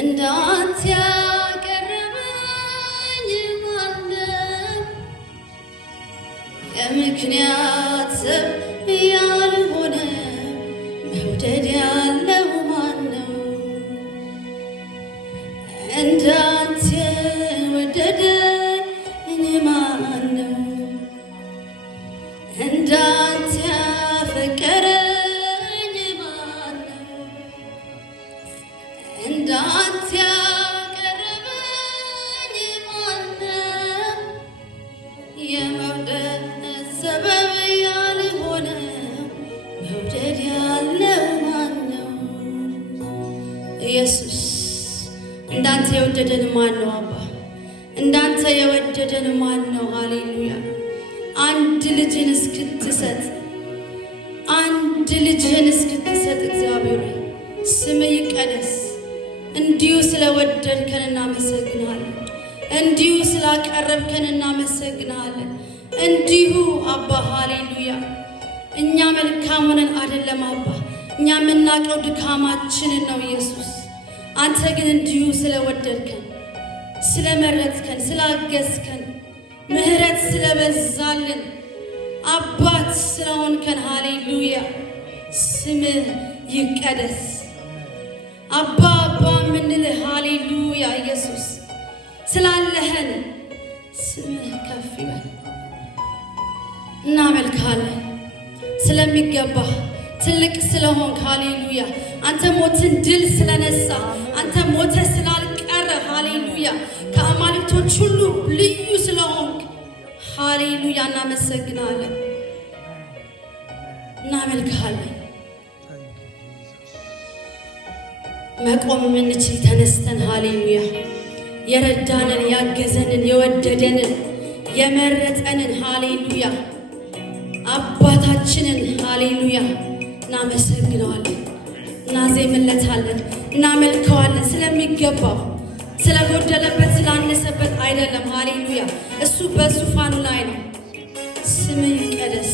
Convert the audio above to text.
እንዳንተ ያቀረበኝ ማነው? ምክንያት ሰብ ያልሆነ መውደድ ያለው ማነው? እንዳንተ ወደደኝ ማነው? እንዳንተ ያፈቀረኝ ማነው? እንዳንተ ያቀረበኝ ማነው? የመውደድ ሰበብ ያልሆነ መውደድ ያለው ማነው? ኢየሱስ እንዳንተ የወደደን ማነው? አባ እንዳንተ የወደደን ማነው? ሃሌሉያ። አንድ ልጅን እስክትሰጥ እግዚአብሔር ስም ይቀደስ። እንዲሁ ስለወደድከን እናመሰግናለን። እንዲሁ ስላቀረብከን እናመሰግናለን። እንዲሁ አባ ሃሌሉያ። እኛ መልካም ሆነን አይደለም አባ፣ እኛ የምናውቀው ድካማችንን ነው ኢየሱስ። አንተ ግን እንዲሁ ስለወደድከን፣ ስለመረጥከን፣ ስላገዝከን፣ ምህረት ስለበዛልን፣ አባት ስለሆንከን ሃሌሉያ ስምህ ይቀደስ። አባ የምንልህ ሃሌሉያ ኢየሱስ ስላለህን ስምህ ከፍ ይበል። እናመልካለን ስለሚገባህ ትልቅ ስለሆንክ ሃሌሉያ። አንተ ሞትን ድል ስለነሳ፣ አንተ ሞተ ስላልቀረ ሃሌሉያ። ከአማልክቶች ሁሉ ልዩ ስለሆንክ ሃሌሉያ እናመሰግናለን፣ እናመልክሃለን። መቆም የምንችል ተነስተን ሃሌሉያ የረዳንን፣ ያገዘንን፣ የወደደንን፣ የመረጠንን ሃሌሉያ አባታችንን ሃሌሉያ እናመሰግነዋለን፣ እናዜምለታለን፣ እናመልከዋለን። ስለሚገባው ስለጎደለበት ስላነሰበት አይደለም ሃሌሉያ። እሱ በዙፋኑ ላይ ነው። ስም ይቀደስ።